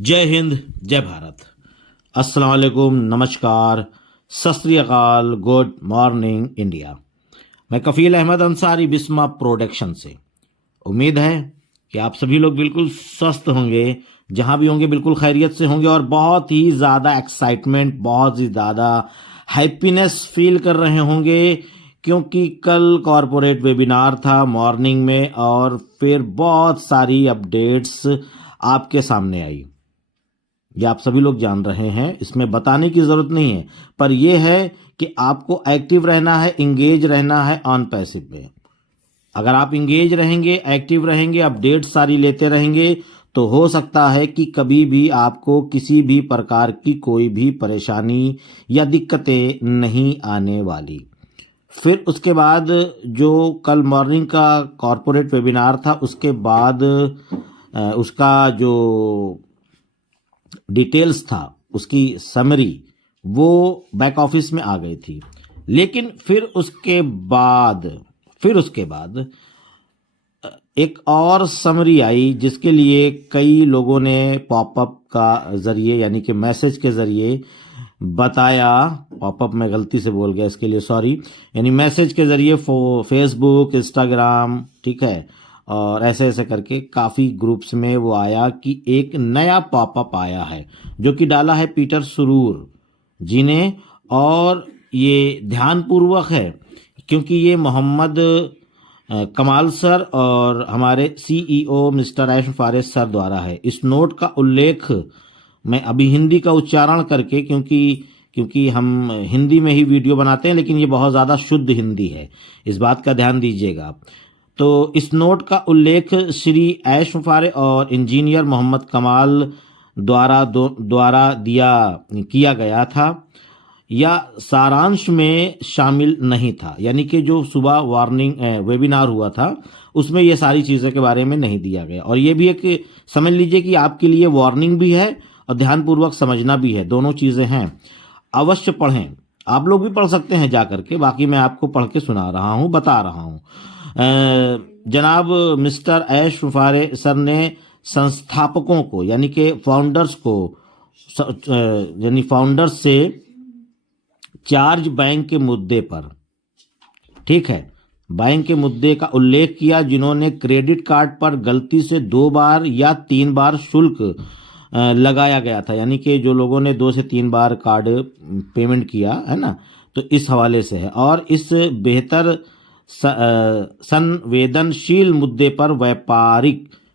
जय हिंद, जय भारत। अस्सलाम वालेकुम, नमस्कार, सत श्री अकाल, गुड मॉर्निंग इंडिया। मैं कफील अहमद अंसारी, बिस्मा प्रोडक्शन से। उम्मीद है कि आप सभी लोग बिल्कुल स्वस्थ होंगे, जहां भी होंगे बिल्कुल खैरियत से होंगे और बहुत ही ज़्यादा एक्साइटमेंट, बहुत ही ज़्यादा हैप्पीनेस फील कर रहे होंगे, क्योंकि कल कॉरपोरेट वेबिनार था मॉर्निंग में और फिर बहुत सारी अपडेट्स आपके सामने आई। ये आप सभी लोग जान रहे हैं, इसमें बताने की ज़रूरत नहीं है, पर यह है कि आपको एक्टिव रहना है, इंगेज रहना है ऑन पैसिव में। अगर आप इंगेज रहेंगे, एक्टिव रहेंगे, अपडेट सारी लेते रहेंगे, तो हो सकता है कि कभी भी आपको किसी भी प्रकार की कोई भी परेशानी या दिक्कतें नहीं आने वाली। फिर उसके बाद जो कल मॉर्निंग का कॉरपोरेट वेबिनार था, उसके बाद उसका जो डिटेल्स था, उसकी समरी वो बैक ऑफिस में आ गई थी। लेकिन फिर उसके बाद एक और समरी आई, जिसके लिए कई लोगों ने पॉपअप का जरिए यानी कि मैसेज के जरिए बताया। पॉपअप में गलती से बोल गया, इसके लिए सॉरी। यानी मैसेज के जरिए फेसबुक, इंस्टाग्राम, ठीक है, और ऐसे ऐसे करके काफ़ी ग्रुप्स में वो आया कि एक नया पॉपअप आया है, जो कि डाला है पीटर सुरूर जी ने। और ये ध्यानपूर्वक है, क्योंकि ये मोहम्मद कमाल सर और हमारे सीईओ मिस्टर ऐश फारिस सर द्वारा है। इस नोट का उल्लेख मैं अभी हिंदी का उच्चारण करके, क्योंकि हम हिंदी में ही वीडियो बनाते हैं, लेकिन ये बहुत ज़्यादा शुद्ध हिंदी है, इस बात का ध्यान दीजिएगा। तो इस नोट का उल्लेख श्री ऐश फारिस और इंजीनियर मोहम्मद कमाल द्वारा किया गया था, या सारांश में शामिल नहीं था। यानी कि जो सुबह वार्निंग वेबिनार हुआ था, उसमें ये सारी चीज़ों के बारे में नहीं दिया गया। और ये भी एक समझ लीजिए कि आपके लिए वार्निंग भी है और ध्यानपूर्वक समझना भी है, दोनों चीज़ें हैं। अवश्य पढ़ें, आप लोग भी पढ़ सकते हैं जा करके, बाकी मैं आपको पढ़ के सुना रहा हूँ, बता रहा हूँ। जनाब मिस्टर ऐश फारिस सर ने संस्थापकों को, यानी कि फाउंडर्स से चार्ज बैंक के मुद्दे पर, ठीक है, बैंक के मुद्दे का उल्लेख किया, जिन्होंने क्रेडिट कार्ड पर गलती से 2 बार या 3 बार शुल्क लगाया गया था। यानी कि जो लोगों ने 2 से 3 बार कार्ड पेमेंट किया है ना, तो इस हवाले से है। और इस बेहतर संवेदनशील मुद्दे पर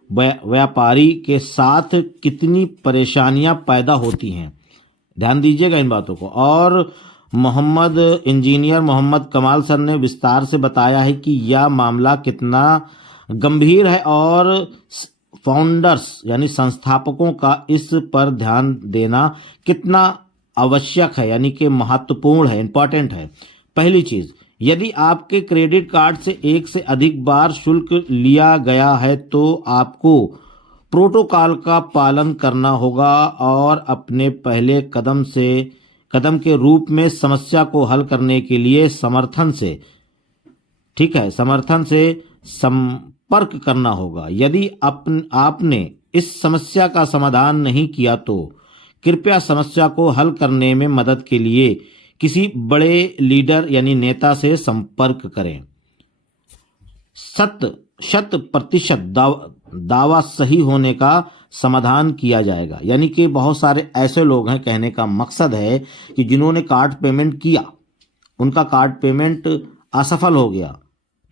व्यापारी के साथ कितनी परेशानियां पैदा होती हैं, ध्यान दीजिएगा इन बातों को। और इंजीनियर मोहम्मद कमाल सर ने विस्तार से बताया है कि यह मामला कितना गंभीर है और फाउंडर्स यानी संस्थापकों का इस पर ध्यान देना कितना आवश्यक है, यानी कि महत्वपूर्ण है, इंपॉर्टेंट है। पहली चीज, यदि आपके क्रेडिट कार्ड से एक से अधिक बार शुल्क लिया गया है, तो आपको प्रोटोकॉल का पालन करना होगा और अपने पहले कदम के रूप में समस्या को हल करने के लिए समर्थन से संपर्क करना होगा। यदि आपने इस समस्या का समाधान नहीं किया, तो कृपया समस्या को हल करने में मदद के लिए किसी बड़े लीडर यानी नेता से संपर्क करें। 100% दावा सही होने का समाधान किया जाएगा। यानी कि बहुत सारे ऐसे लोग हैं, कहने का मकसद है कि जिन्होंने कार्ड पेमेंट किया, उनका कार्ड पेमेंट असफल हो गया,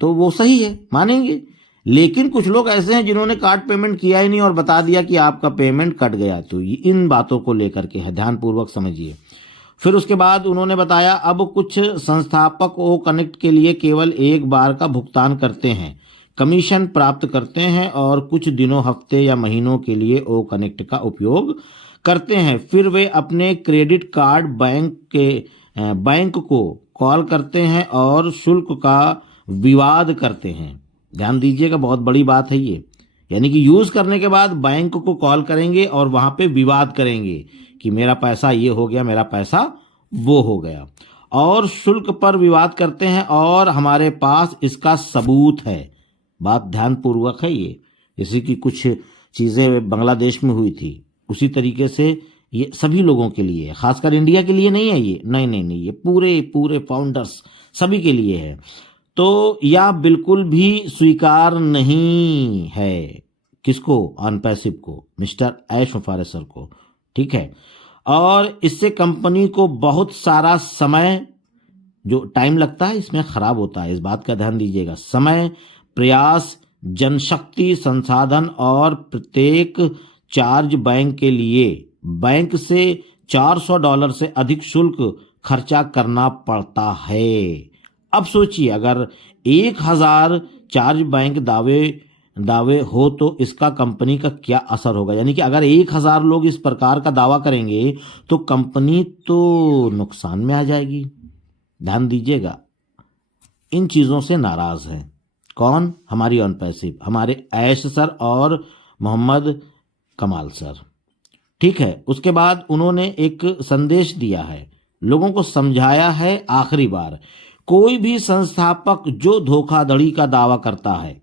तो वो सही है, मानेंगे। लेकिन कुछ लोग ऐसे हैं जिन्होंने कार्ड पेमेंट किया ही नहीं और बता दिया कि आपका पेमेंट कट गया। तो इन बातों को लेकर के है, ध्यानपूर्वक समझिए। फिर उसके बाद उन्होंने बताया, अब कुछ संस्थापक ओ कनेक्ट के लिए केवल एक बार का भुगतान करते हैं, कमीशन प्राप्त करते हैं और कुछ दिनों, हफ्ते या महीनों के लिए ओ कनेक्ट का उपयोग करते हैं। फिर वे अपने क्रेडिट कार्ड बैंक को कॉल करते हैं और शुल्क का विवाद करते हैं। ध्यान दीजिएगा, बहुत बड़ी बात है ये। यानी कि यूज करने के बाद बैंक को कॉल करेंगे और वहां पे विवाद करेंगे कि मेरा पैसा ये हो गया, मेरा पैसा वो हो गया, और शुल्क पर विवाद करते हैं और हमारे पास इसका सबूत है। बात ध्यानपूर्वक है ये। जैसे कि कुछ चीज़ें बांग्लादेश में हुई थी, उसी तरीके से ये सभी लोगों के लिए है, खासकर इंडिया के लिए नहीं है ये, नहीं नहीं नहीं, ये पूरे पूरे फाउंडर्स सभी के लिए है। तो या बिल्कुल भी स्वीकार नहीं है, किसको? ऑन पैसिव को, मिस्टर ऐश मुफारसर को, ठीक है। और इससे कंपनी को बहुत सारा समय, जो टाइम लगता है इसमें खराब होता है, इस बात का ध्यान दीजिएगा। समय, प्रयास, जनशक्ति, संसाधन और प्रत्येक चार्ज बैंक के लिए बैंक से $400 से अधिक शुल्क खर्चा करना पड़ता है। अब सोचिए, अगर 1000 चार्ज बैंक दावे हो तो इसका कंपनी का क्या असर होगा। यानी कि अगर 1000 लोग इस प्रकार का दावा करेंगे तो कंपनी तो नुकसान में आ जाएगी। ध्यान दीजिएगा, इन चीजों से नाराज है कौन? हमारी ऑन पैसिव, हमारे ऐश सर और मोहम्मद कमाल सर, ठीक है। उसके बाद उन्होंने एक संदेश दिया है, लोगों को समझाया है आखिरी बार, कोई भी संस्थापक जो धोखाधड़ी का दावा करता है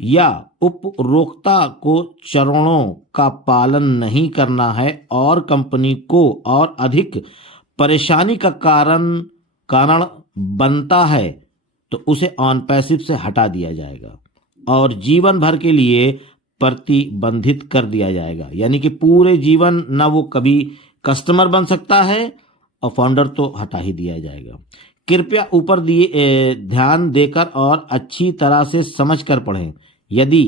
या उपरोक्ता को चरणों का पालन नहीं करना है और कंपनी को और अधिक परेशानी का कारण बनता है तो उसे ऑन पैसिव से हटा दिया जाएगा और जीवन भर के लिए प्रतिबंधित कर दिया जाएगा। यानी कि पूरे जीवन ना वो कभी कस्टमर बन सकता है और फाउंडर तो हटा ही दिया जाएगा। कृपया ऊपर दिए ध्यान देकर और अच्छी तरह से समझ कर पढ़ें। यदि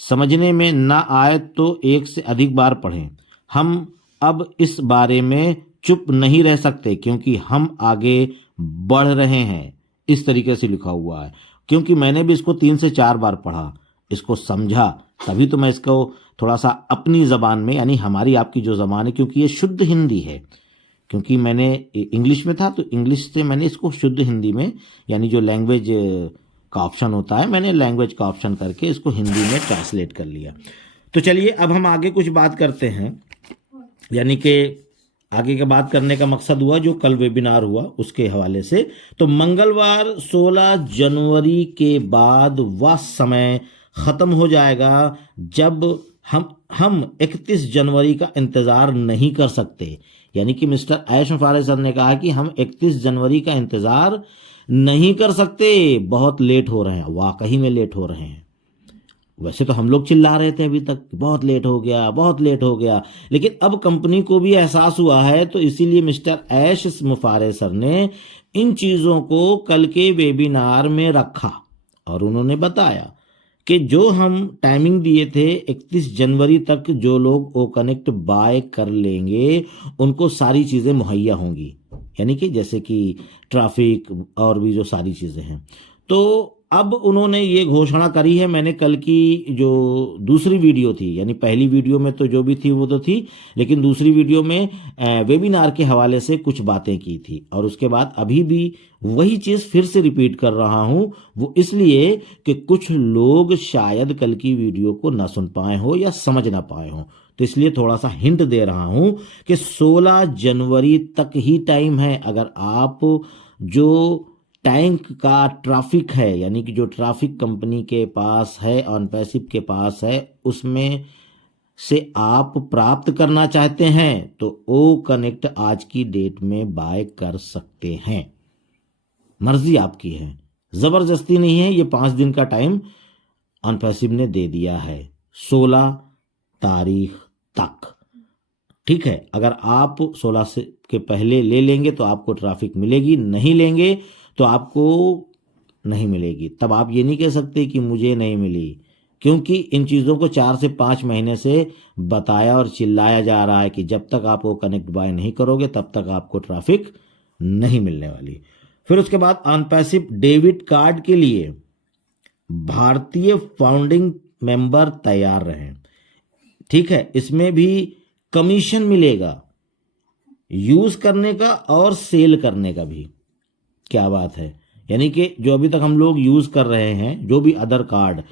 समझने में ना आए तो एक से अधिक बार पढ़ें। हम अब इस बारे में चुप नहीं रह सकते क्योंकि हम आगे बढ़ रहे हैं। इस तरीके से लिखा हुआ है, क्योंकि मैंने भी इसको 3 से 4 बार पढ़ा, इसको समझा, तभी तो मैं इसको थोड़ा सा अपनी ज़बान में, यानी हमारी आपकी जो ज़बान है, क्योंकि ये शुद्ध हिंदी है, क्योंकि मैंने इंग्लिश में था तो इंग्लिश से मैंने इसको शुद्ध हिंदी में, यानी जो लैंग्वेज का ऑप्शन होता है, मैंने लैंग्वेज का ऑप्शन करके इसको हिंदी में ट्रांसलेट कर लिया। तो चलिए अब हम आगे कुछ बात करते हैं, यानी कि आगे का बात करने का मकसद हुआ जो कल वेबिनार हुआ उसके हवाले से। तो मंगलवार 16 जनवरी के बाद वह समय ख़त्म हो जाएगा जब हम 31 जनवरी का इंतज़ार नहीं कर सकते। यानी कि मिस्टर ऐश मुफारसर ने कहा कि हम 31 जनवरी का इंतज़ार नहीं कर सकते, बहुत लेट हो रहे हैं। वाकई में लेट हो रहे हैं। वैसे तो हम लोग चिल्ला रहे थे अभी तक, बहुत लेट हो गया, बहुत लेट हो गया, लेकिन अब कंपनी को भी एहसास हुआ है, तो इसीलिए मिस्टर ऐश मुफारसर ने इन चीज़ों को कल के वेबिनार में रखा और उन्होंने बताया कि जो हम टाइमिंग दिए थे 31 जनवरी तक जो लोग ओ कनेक्ट बाय कर लेंगे उनको सारी चीज़ें मुहैया होंगी, यानी कि जैसे कि ट्रैफिक और भी जो सारी चीज़ें हैं। तो अब उन्होंने ये घोषणा करी है। मैंने कल की जो दूसरी वीडियो थी, यानी पहली वीडियो में तो जो भी थी वो तो थी, लेकिन दूसरी वीडियो में वेबिनार के हवाले से कुछ बातें की थी और उसके बाद अभी भी वही चीज़ फिर से रिपीट कर रहा हूँ। वो इसलिए कि कुछ लोग शायद कल की वीडियो को ना सुन पाए हो या समझ ना पाए हो, तो इसलिए थोड़ा सा हिंट दे रहा हूं कि 16 जनवरी तक ही टाइम है। अगर आप जो टैंक का ट्रैफिक है, यानी कि जो ट्रैफिक कंपनी के पास है, ऑन पैसिव के पास है, उसमें से आप प्राप्त करना चाहते हैं तो ओ कनेक्ट आज की डेट में बाय कर सकते हैं। मर्जी आपकी है, जबरदस्ती नहीं है। ये 5 दिन का टाइम ऑन पैसिव ने दे दिया है, 16 तारीख तक, ठीक है। अगर आप 16 से के पहले ले लेंगे तो आपको ट्रैफिक मिलेगी, नहीं लेंगे तो आपको नहीं मिलेगी। तब आप ये नहीं कह सकते कि मुझे नहीं मिली, क्योंकि इन चीज़ों को 4 से 5 महीने से बताया और चिल्लाया जा रहा है कि जब तक आप वो कनेक्ट बाय नहीं करोगे तब तक आपको ट्रैफिक नहीं मिलने वाली। फिर उसके बाद ऑन पैसिव डेबिट कार्ड के लिए भारतीय फाउंडिंग मेंबर तैयार रहें, ठीक है। इसमें भी कमीशन मिलेगा, यूज करने का और सेल करने का भी। क्या बात है, यानी कि जो अभी तक हम लोग यूज कर रहे हैं, जो भी अदर कार्ड,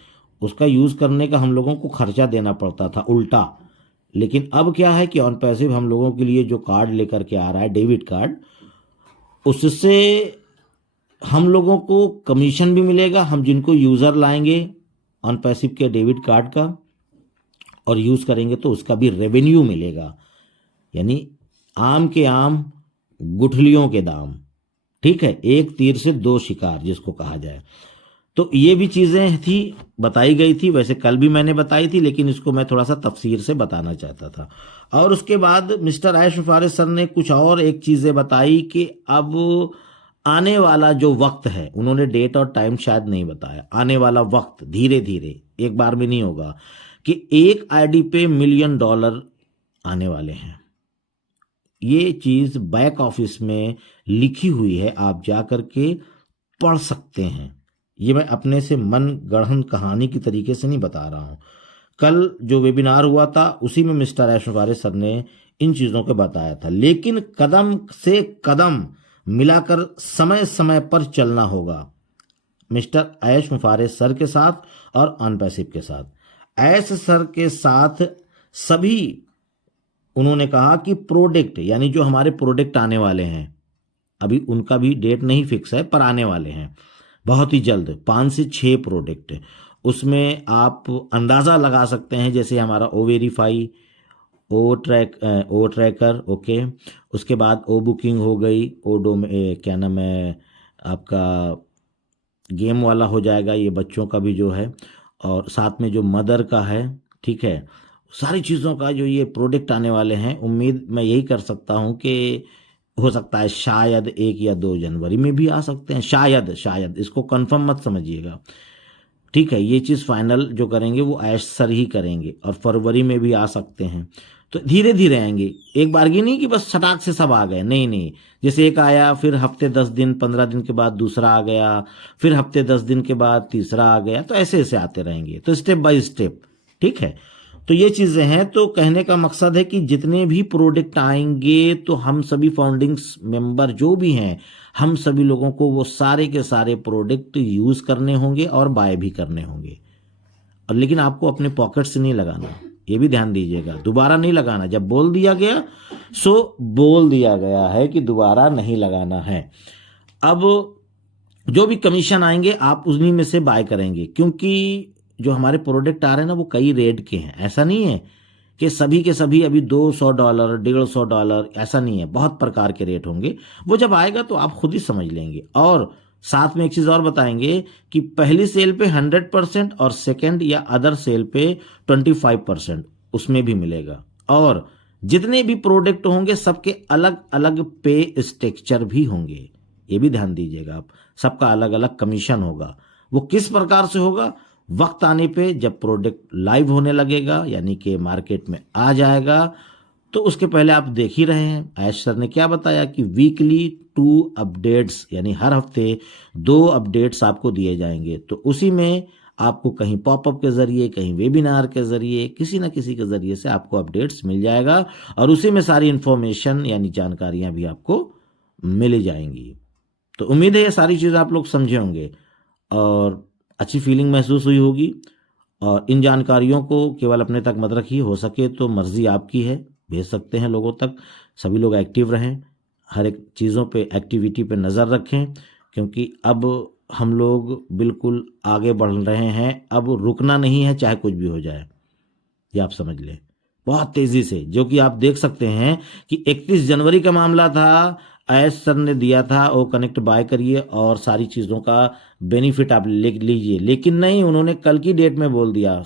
उसका यूज करने का हम लोगों को खर्चा देना पड़ता था उल्टा, लेकिन अब क्या है कि ऑन पैसिव हम लोगों के लिए जो कार्ड लेकर के आ रहा है, डेबिट कार्ड, उससे हम लोगों को कमीशन भी मिलेगा। हम जिनको यूजर लाएंगे ऑन पैसिव के डेबिट कार्ड का, और यूज़ करेंगे तो उसका भी रेवेन्यू मिलेगा, यानी आम के आम गुठलियों के दाम। ठीक है, एक तीर से दो शिकार जिसको कहा जाए। तो ये भी चीज़ें थी, बताई गई थी, वैसे कल भी मैंने बताई थी, लेकिन इसको मैं थोड़ा सा तफसीर से बताना चाहता था। और उसके बाद मिस्टर ऐश मुफारिज सर ने कुछ और एक चीज़ें बताई कि अब आने वाला जो वक्त है, उन्होंने डेट और टाइम शायद नहीं बताया, आने वाला वक्त धीरे धीरे एक बार में नहीं होगा कि एक आईडी पे $1 मिलियन आने वाले हैं। ये चीज़ बैक ऑफिस में लिखी हुई है, आप जा कर के पढ़ सकते हैं। ये मैं अपने से मन गढ़ंत कहानी की तरीके से नहीं बता रहा हूँ। कल जो वेबिनार हुआ था उसी में मिस्टर ऐश मुफारिज सर ने इन चीज़ों को बताया था। लेकिन कदम से कदम मिलाकर समय समय पर चलना होगा, मिस्टर ऐश मुफारिज सर के साथ और अनपैसिव के साथ। ऐश सर के साथ सभी उन्होंने कहा कि प्रोडक्ट, यानी जो हमारे प्रोडक्ट आने वाले हैं, अभी उनका भी डेट नहीं फिक्स है पर आने वाले हैं बहुत ही जल्द, 5 से 6 प्रोडक्ट। उसमें आप अंदाज़ा लगा सकते हैं, जैसे हमारा ओ वेरीफाई, ओ ट्रैकर, ओके, उसके बाद ओ बुकिंग हो गई, क्या नाम है आपका, गेम वाला हो जाएगा, ये बच्चों का भी जो है, और साथ में जो मदर का है। ठीक है, सारी चीज़ों का जो ये प्रोडक्ट आने वाले हैं, उम्मीद मैं यही कर सकता हूँ कि हो सकता है शायद 1 या 2 जनवरी में भी आ सकते हैं, शायद इसको कंफर्म मत समझिएगा। ठीक है, ये चीज़ फाइनल जो करेंगे वो ऐश सर ही करेंगे, और फरवरी में भी आ सकते हैं। तो धीरे धीरे आएंगे, एक बार की नहीं कि बस सटाक से सब आ गए, नहीं, जैसे एक आया, फिर हफ्ते 10 दिन 15 दिन के बाद दूसरा आ गया, फिर हफ्ते 10 दिन के बाद तीसरा आ गया, तो ऐसे ऐसे आते रहेंगे, तो स्टेप बाय स्टेप। ठीक है, तो ये चीज़ें हैं। तो कहने का मकसद है कि जितने भी प्रोडक्ट आएंगे तो हम सभी फाउंडिंग्स मेंबर जो भी हैं, हम सभी लोगों को वो सारे के सारे प्रोडक्ट यूज़ करने होंगे और बाय भी करने होंगे। और लेकिन आपको अपने पॉकेट से नहीं लगाना, ये भी ध्यान दीजिएगा, दोबारा नहीं लगाना। जब बोल दिया गया सो बोल दिया गया है कि दोबारा नहीं लगाना है। अब जो भी कमीशन आएंगे आप उन्हीं में से बाय करेंगे, क्योंकि जो हमारे प्रोडक्ट आ रहे हैं ना वो कई रेट के हैं। ऐसा नहीं है कि सभी के सभी अभी $200, $150, ऐसा नहीं है, बहुत प्रकार के रेट होंगे। वो जब आएगा तो आप खुद ही समझ लेंगे। और साथ में एक चीज़ और बताएंगे कि पहली सेल पे 100% और सेकंड या अदर सेल पे 25% उसमें भी मिलेगा। और जितने भी प्रोडक्ट होंगे सबके अलग अलग पे स्ट्रक्चर भी होंगे, ये भी ध्यान दीजिएगा आप। सबका अलग अलग कमीशन होगा। वो किस प्रकार से होगा, वक्त आने पे जब प्रोडक्ट लाइव होने लगेगा, यानी कि मार्केट में आ जाएगा, तो उसके पहले आप देख ही रहे हैं ऐश सर ने क्या बताया कि वीकली 2 अपडेट्स, यानी हर हफ्ते 2 अपडेट्स आपको दिए जाएंगे। तो उसी में आपको कहीं पॉपअप के जरिए, कहीं वेबिनार के जरिए, किसी न किसी के जरिए से आपको अपडेट्स मिल जाएगा, और उसी में सारी इंफॉर्मेशन यानी जानकारियां भी आपको मिल जाएंगी। तो उम्मीद है ये सारी चीज़ आप लोग समझे होंगे और अच्छी फीलिंग महसूस हुई होगी। और इन जानकारियों को केवल अपने तक मत रखिए, हो सके तो मर्जी आपकी है, भेज सकते हैं लोगों तक। सभी लोग एक्टिव रहें, हर एक चीज़ों पे, एक्टिविटी पे नज़र रखें, क्योंकि अब हम लोग बिल्कुल आगे बढ़ रहे हैं। अब रुकना नहीं है, चाहे कुछ भी हो जाए, ये आप समझ लें, बहुत तेज़ी से। जो कि आप देख सकते हैं कि 31 जनवरी का मामला था, ऐश सर ने दिया था ओ कनेक्ट बाय करिए और सारी चीज़ों का बेनिफिट आप ले लीजिए, लेकिन नहीं, उन्होंने कल की डेट में बोल दिया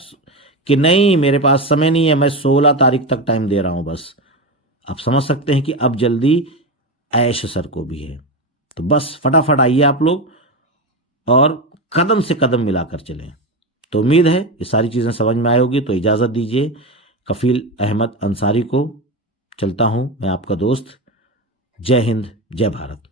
कि नहीं मेरे पास समय नहीं है, मैं 16 तारीख तक टाइम दे रहा हूं बस। आप समझ सकते हैं कि अब जल्दी ऐश सर को भी है। तो बस फटाफट आइए आप लोग और कदम से कदम मिलाकर चलें। तो उम्मीद है ये सारी चीज़ें समझ में आई होगी। तो इजाज़त दीजिए कफील अहमद अंसारी को, चलता हूं मैं आपका दोस्त। जय हिंद, जय भारत।